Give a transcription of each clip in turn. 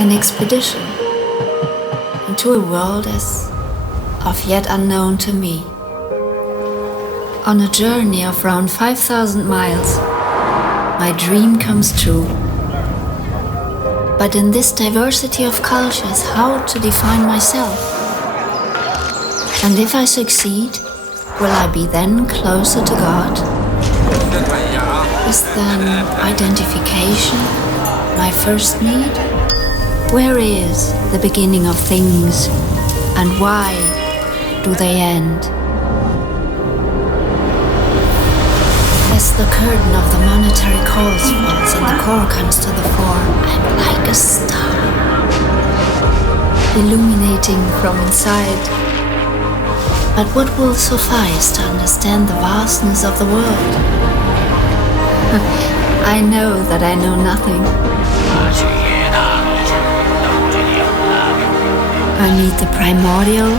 An expedition into a world as of yet unknown to me. On a journey of around 5,000 miles, my dream comes true. But in this diversity of cultures, how to define myself? And if I succeed, will I be then closer to God? Is then identification my first need? Where is the beginning of things, and why do they end? As the curtain of the monetary calls falls and the core comes to the fore, I'm like a star, illuminating from inside. But what will suffice to understand the vastness of the world? I know that I know nothing. I need the primordial,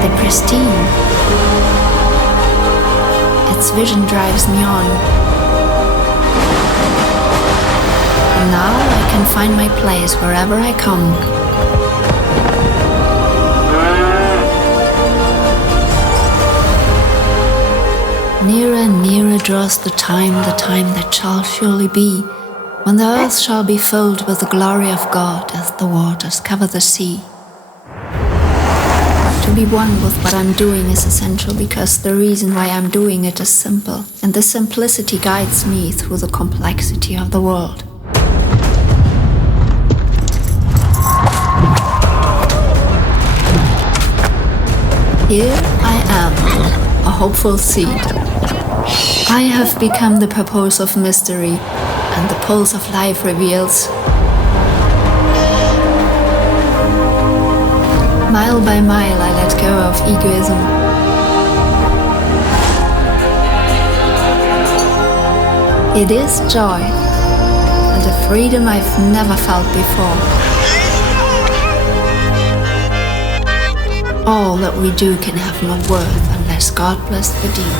the pristine. Its vision drives me on. And now I can find my place wherever I come. Nearer and nearer draws the time that shall surely be, when the earth shall be filled with the glory of God as the waters cover the sea. To be one with what I'm doing is essential because the reason why I'm doing it is simple, and the simplicity guides me through the complexity of the world. Here I am, a hopeful seed. I have become the purpose of mystery, and the pulse of life reveals. Mile by mile I let go of egoism. It is joy, and a freedom I've never felt before. All that we do can have no worth unless God bless the deed.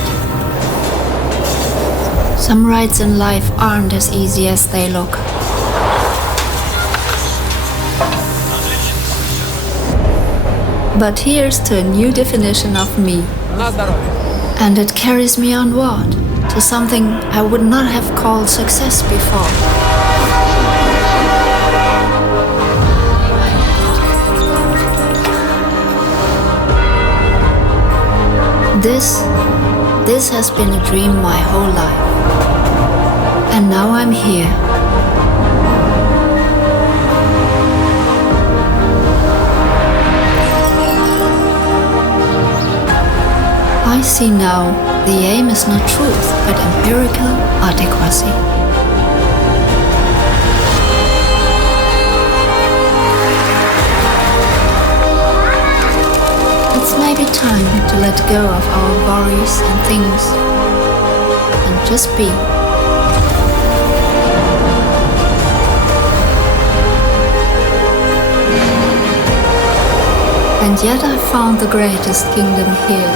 Some rides in life aren't as easy as they look. But here's to a new definition of me. And it carries me onward to something I would not have called success before. This has been a dream my whole life. And now I'm here. I see now the aim is not truth, but empirical adequacy. It's maybe time to let go of our worries and things and just be. And yet I found the greatest kingdom here.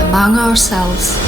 Among ourselves.